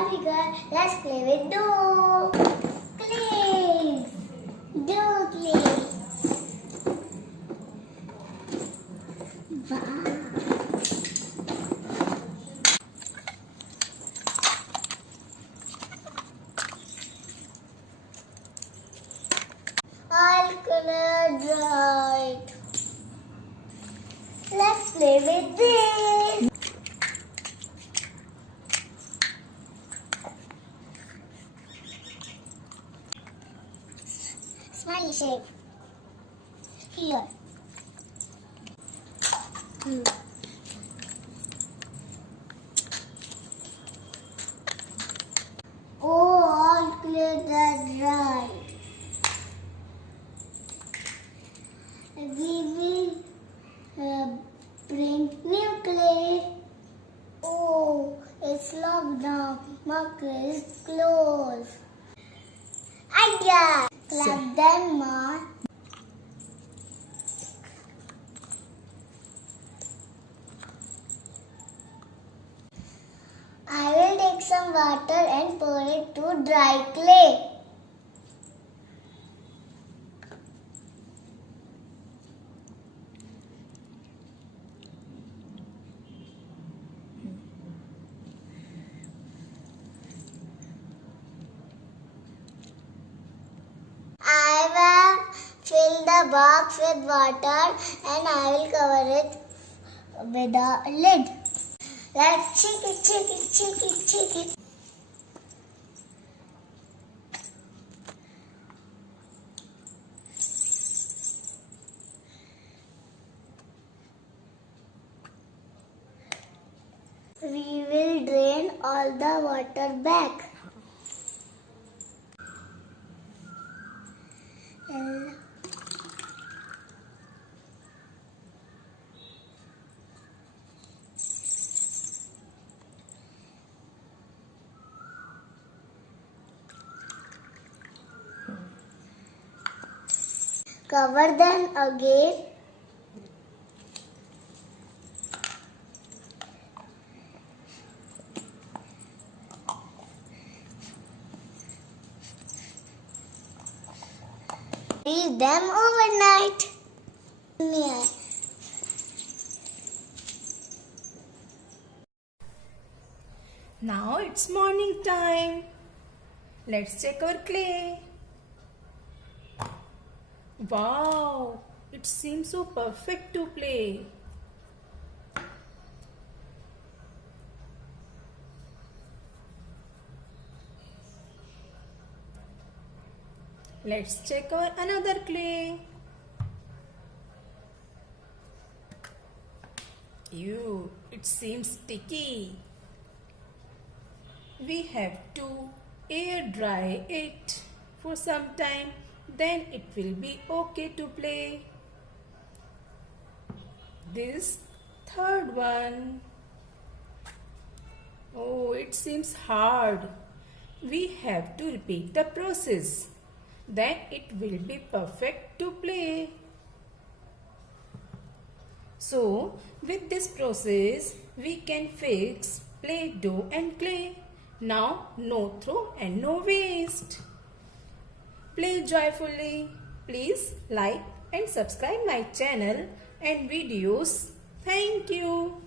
small figure. Let's play with dough. Clay. Dough clay. Wow. All colored right. Let's play with this. Smiley shape. Here. Oh, all clear that dry. We will bring new clay. Oh, it's locked down. Marker is closed. Idea! Clap them, Ma. I will take some water and pour it to dry clay. I will fill the box with water and I will cover it with a lid. Let's shake it. We will drain all the water back. Cover them again. Leave them overnight. Now it's morning time. Let's check our clay. Wow, it seems so perfect to play. Let's check our another clay. Ew, it seems sticky. We have to air dry it for some time, then it will be okay to play. This third one. Oh, it seems hard. We have to repeat the process. Then it will be perfect to play. So, with this process, we can fix Play-Doh and clay. Now, no throw and no waste. Play joyfully. Please like and subscribe my channel and videos. Thank you.